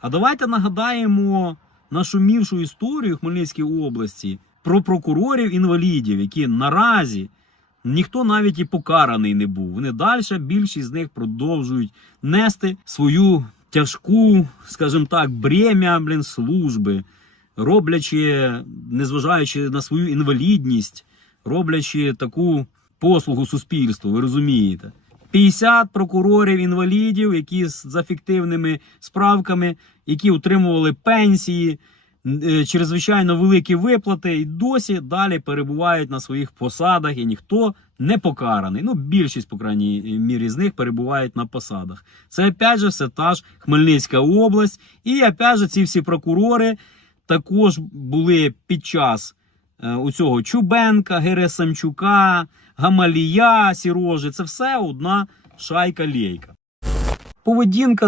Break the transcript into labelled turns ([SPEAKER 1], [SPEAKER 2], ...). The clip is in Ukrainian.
[SPEAKER 1] А давайте нагадаємо нашумівшу історію Хмельницької області про прокурорів-інвалідів, які наразі ніхто навіть і покараний не був. Вони далі, більшість з них продовжують нести свою тяжку, скажімо так, бремя блін, служби, роблячи, незважаючи на свою інвалідність, роблячи таку послугу суспільству, ви розумієте. 50 прокурорів-інвалідів, які з фіктивними справками, які отримували пенсії, е, чрезвичайно великі виплати, і досі далі перебувають на своїх посадах, і ніхто не покараний. Ну, більшість, по крайній мірі, з них перебувають на посадах. Це опять же все та ж Хмельницька область. І опять же, ці всі прокурори також були під час е, у цього Чубенка, Герасимчука, Гамалія, Сірожи. Це все одна шайка-лєйка. Поведінка